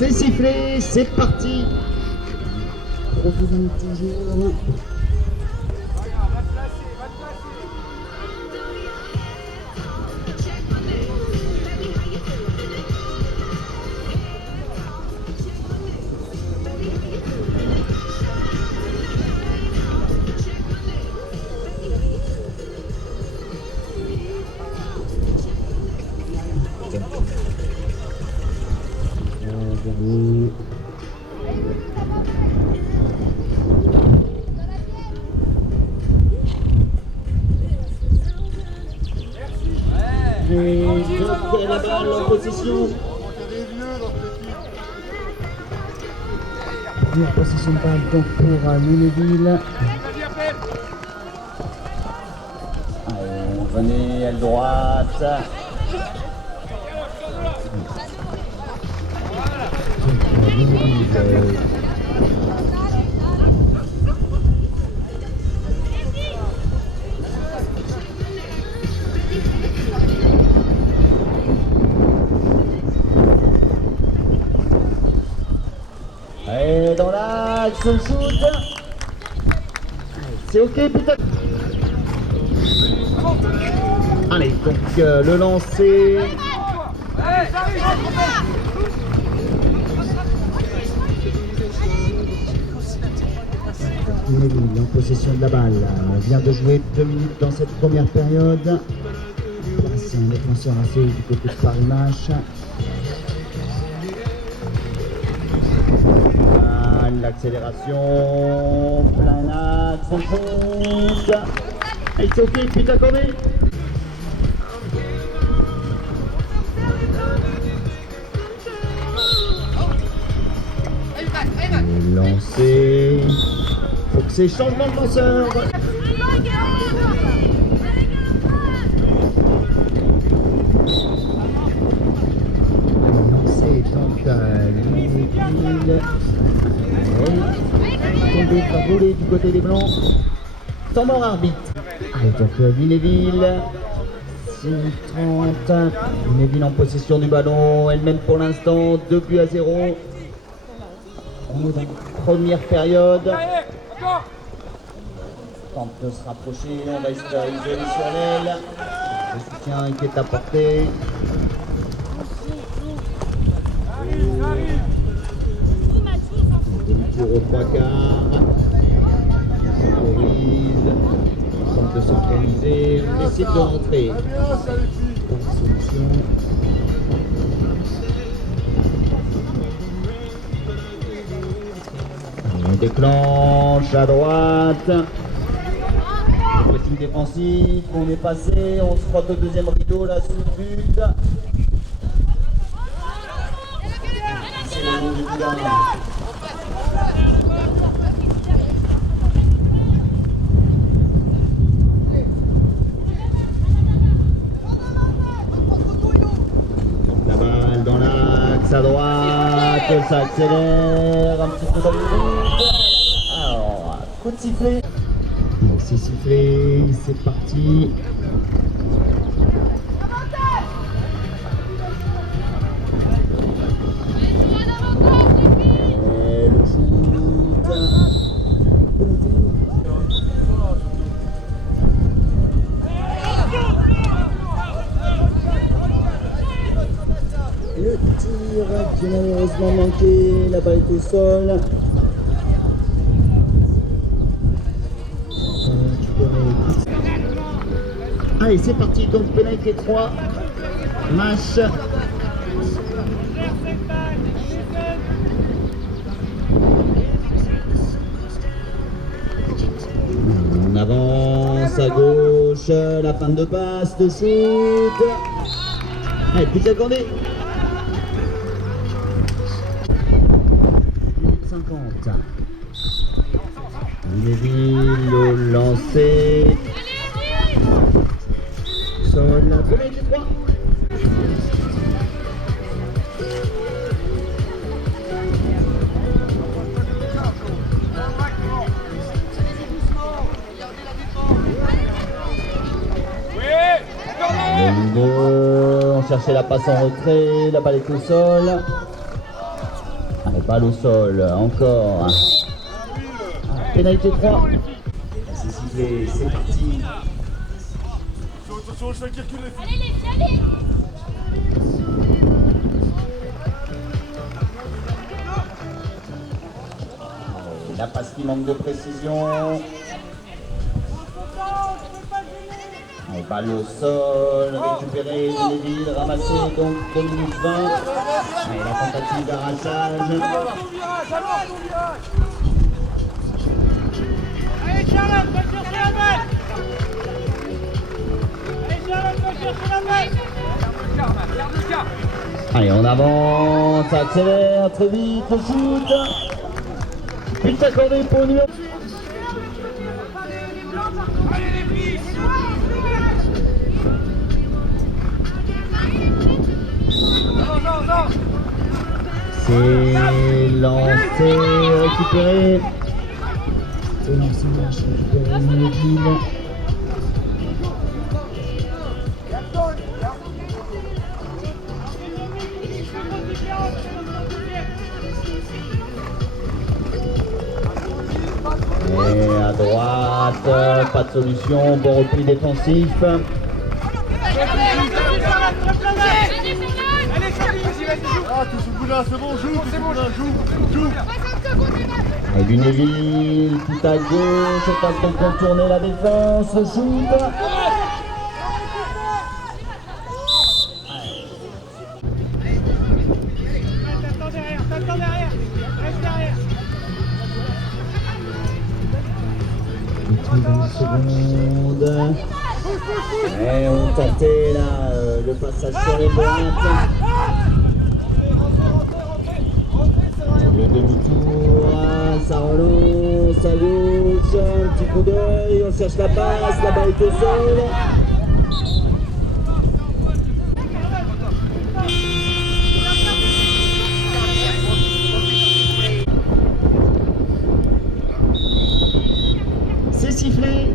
C'est sifflé, c'est parti. Profitons toujours. Et donc la balle en possession. Première possession de balle donc pour Lunéville. Allez, venez à droite. Et dans l'axe, le shoot. C'est ok, putain. Allez, donc le lancer. Lunéville en possession de la balle. On vient de jouer 2 minutes dans cette première période. C'est un défenseur assez du côté de Paris Match. L'accélération, plein axe, on compte. Et c'est ok, puis accordé. Lancé. Faut que c'est changement de lanceur. Lancé donc Lunéville. Tombé par voler du côté des Blancs. Temps mort arbitre. Allez, donc Lunéville. 6-30. Lunéville en possession du ballon. Elle mène pour l'instant 2-0. On est dans la première période. Tente de se rapprocher. On va essayer d'isoler sur l'aile. Le soutien qui est apporté. Demi-tour aux 3 quarts. Corrige. Tente de s'organiser. On essaie de rentrer. Pas de solution. On déclenche à droite. Le pressing défensif. On est passé. On se frotte au deuxième rideau là sous le but. C'est le nom du gouvernement. Dans l'axe à droite, ça accélère un petit peu dans le but. Alors, coup de sifflet. Bon, c'est sifflé, c'est parti. Et le shoot. Le tir qui a malheureusement manqué, la balle est au sol. Allez, c'est parti, donc pénalité 3. Match. On avance à gauche, la fin de passe, de shoot. Allez, plus accordé. 50. Lunéville au lancer. Sol, pénalité 3. On cherchait la passe en retrait, la balle est au sol. Allez, balle au sol, encore. Pénalité 3. C'est sifflé, c'est parti. Attention, Shakir qui les fait. Allez les filles, allez. La passe qui manque de précision. Allez, balle au sol, récupérée, Neville, ramassé, donc 2 minutes 20. Allez, la tentative d'arrachage. Allez, Charlotte, va chercher la balle. Allez, Charlotte, va chercher la balle. Garde le quart. Allez, on avance, accélère très vite, le shoot. But accordé pour le numéro. Allez, les filles. Non. C'est lancé, récupéré. C'est lancé, récupéré, Neville. Et à droite, pas de solution, bon repli défensif. Allez, vas-y, joue. Ah, tout ce bout-là, c'est bon, joue. Et du Neville, tout à gauche, on passe de contourner la défense, le shoot. T'attends derrière. Reste derrière. Une seconde. Et on tentait là le passage sur les boîtes. Le demi-tour, ça relance à gauche, un petit coup d'œil, on cherche la passe, la balle est au sol. C'est sifflé.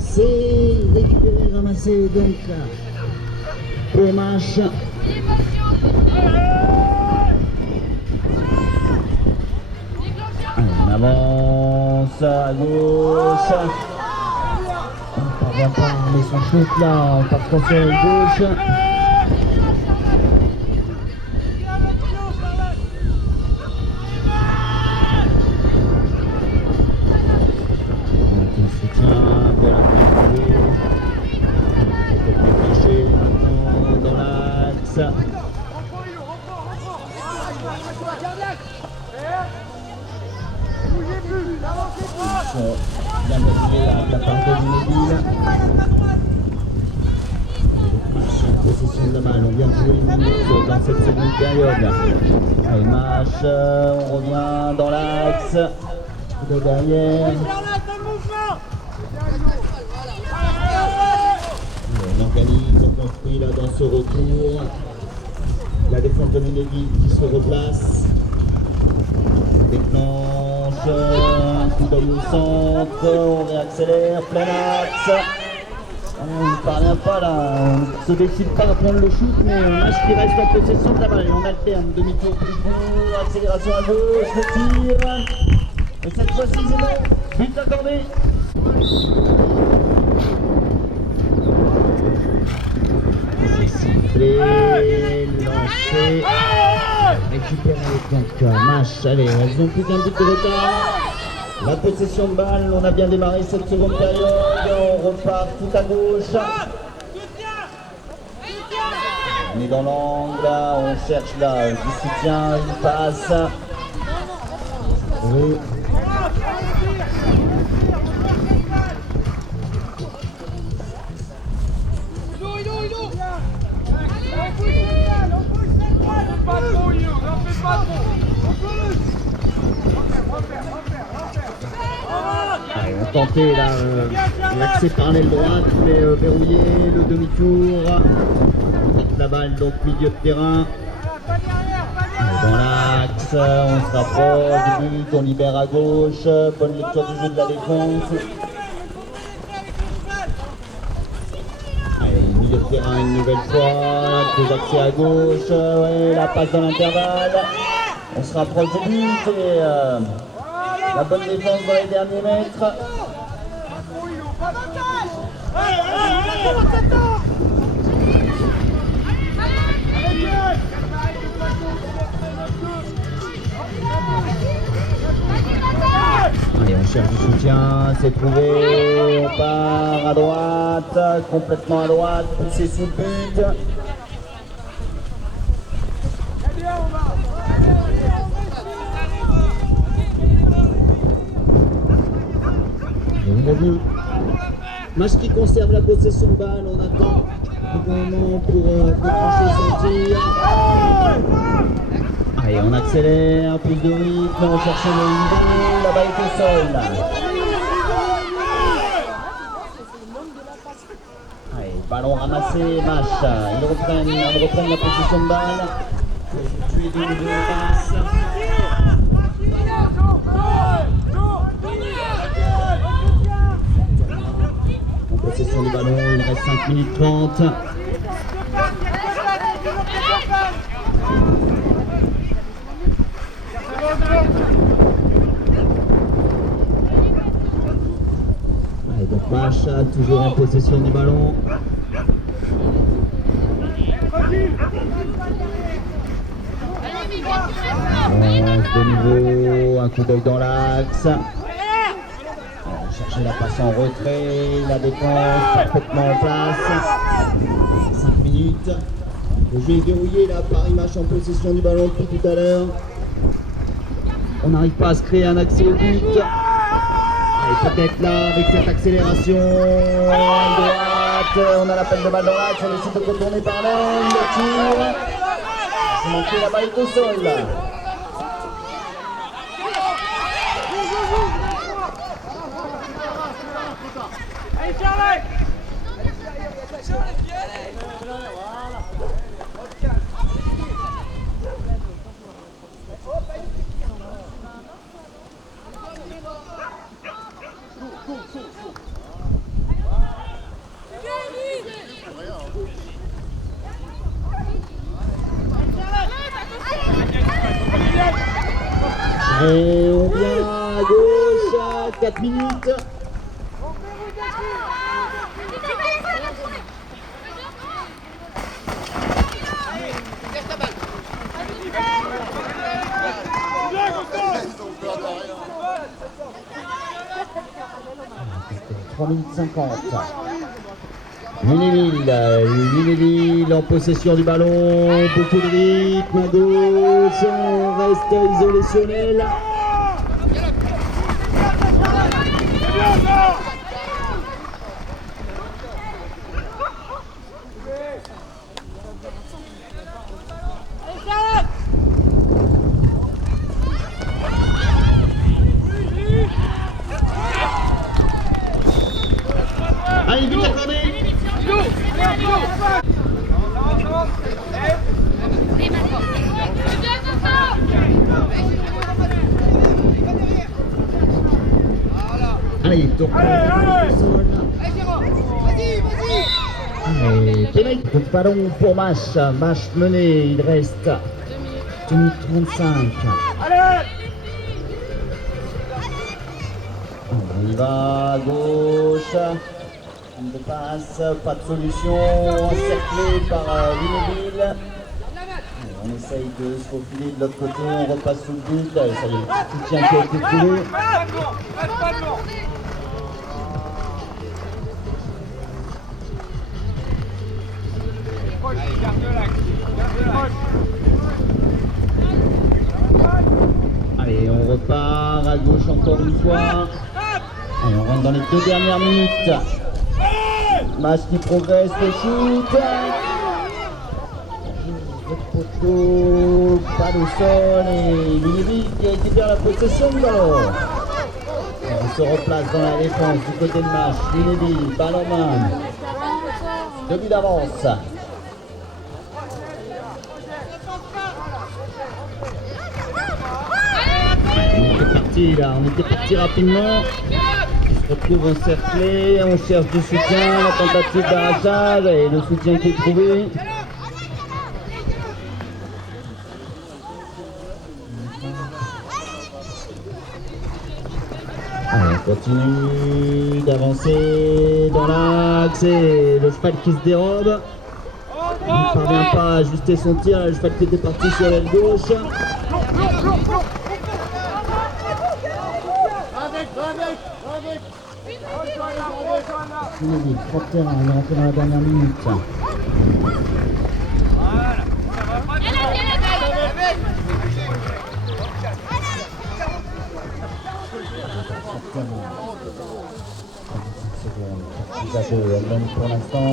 C'est récupéré, ramassé donc pour match. On avance à gauche. On ne parvient pas à mettre son shoot là, on part contre gauche. Bien motivé de la part de Neville. Possession de la balle, on vient de jouer une minute dans cette seconde période. Allez, match, on revient dans l'axe. De derrière. On organise, on construit là dans ce retour. La défense de Neville qui se replace. Déclenche, un coup d'œil au centre, on réaccélère, plein axe. On ne parvient pas là, on se décide pas à prendre le shoot, mais un match qui reste en possession de la balle. On alterne, demi-tour plus court, accélération à gauche, le tir. Et cette fois-ci c'est bon, but accordé. Sifflé, lancé. Récupéré donc match, allez, elles ont plus qu'un but de retard. La possession de balle, on a bien démarré cette seconde période, on repart tout à gauche. On est dans l'angle, on cherche là du soutien, une passe. Oui. Allez, on tentait là l'accès par l'aile droite, mais verrouillé, le demi-tour. On porte la balle donc milieu de terrain. Dans l'axe, on se rapproche du but, on libère à gauche, bonne lecture du jeu de la défense. milieu de terrain une nouvelle fois, deux accès à gauche, ouais, la passe dans l'intervalle. On se rapproche du but et la bonne défense dans les derniers mètres. Allez, on cherche du soutien, c'est trouvé, on part à droite, complètement à droite, poussé sous le but. Match qui conserve la possession de balle, on attend un bon moment pour déclencher son tir. Allez, on accélère, plus de rythme, on cherche le niveau, la balle est au sol. Allez, ballon ramassé, match. Ils reprennent la possession de balle. Pour effectuer de nouvelles passes. En possession du ballon, il reste 5 minutes 30. Allez, donc Macha toujours en possession du ballon. De nouveau, un coup d'œil dans l'axe. On chercher la passe en retrait, la défense parfaitement en place. 5 minutes. Le jeu est verrouillé là, Paris Match en possession du ballon depuis tout à l'heure. On n'arrive pas à se créer un accès au but. Allez, peut-être là, avec cette accélération, à droite, on a l'appel de balle dans l'axe, on essaie de contourner par l'angle, le tir. C'est manqué, la balle est au sol là. Allez, Charles! Et on vient à gauche, 4 minutes. Minutes 50. Lunéville en possession du ballon, beaucoup de rythme à gauche, on reste isolationnel. Allez, vite accordé. Allez, donc allez, ballon pour Mash mené, il reste 2 minutes 35. On y va à gauche. De passe, pas de solution, encerclé par Lunéville. On essaye de se faufiler de l'autre côté, on repasse sous le but. Ça y est, soutien qui a été trouvé. Allez, on repart à gauche encore une fois. Allez, on rentre dans les 2 dernières minutes. Match qui progresse, le shoot. Le poteau, pas au sol et Lunéville qui a été vers la possession du ballon. On se replace dans la défense du côté de Match. Lunéville, balle en main. 2 buts d'avance. On était parti là, on était parti rapidement. se retrouve encerclé, on cherche du soutien, la tentative d'arrachage et le soutien qui est trouvé. Allez, on continue d'avancer dans l'axe et le cheval qui se dérobe. Il ne parvient pas à ajuster son tir, le cheval qui était parti sur l'aile gauche. Il est trop terrain, on est rentré dans la dernière minute. Elle pour l'instant.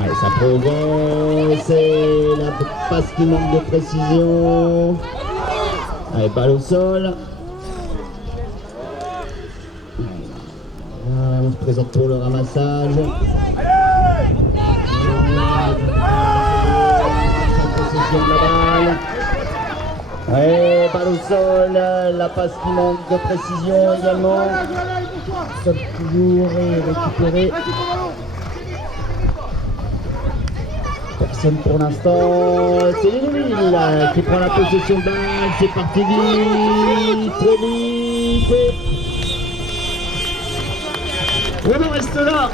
Allez, ça progresse, c'est la passe qui manque de précision. Allez, balle au sol. Voilà, on se présente pour le ramassage. Possession de la balle. Ouais, balle au sol, la passe qui manque de précision également. Sol toujours et récupéré. Personne pour l'instant. C'est Léneville qui prend la possession de balle. C'est parti vite, très vite. On en reste là.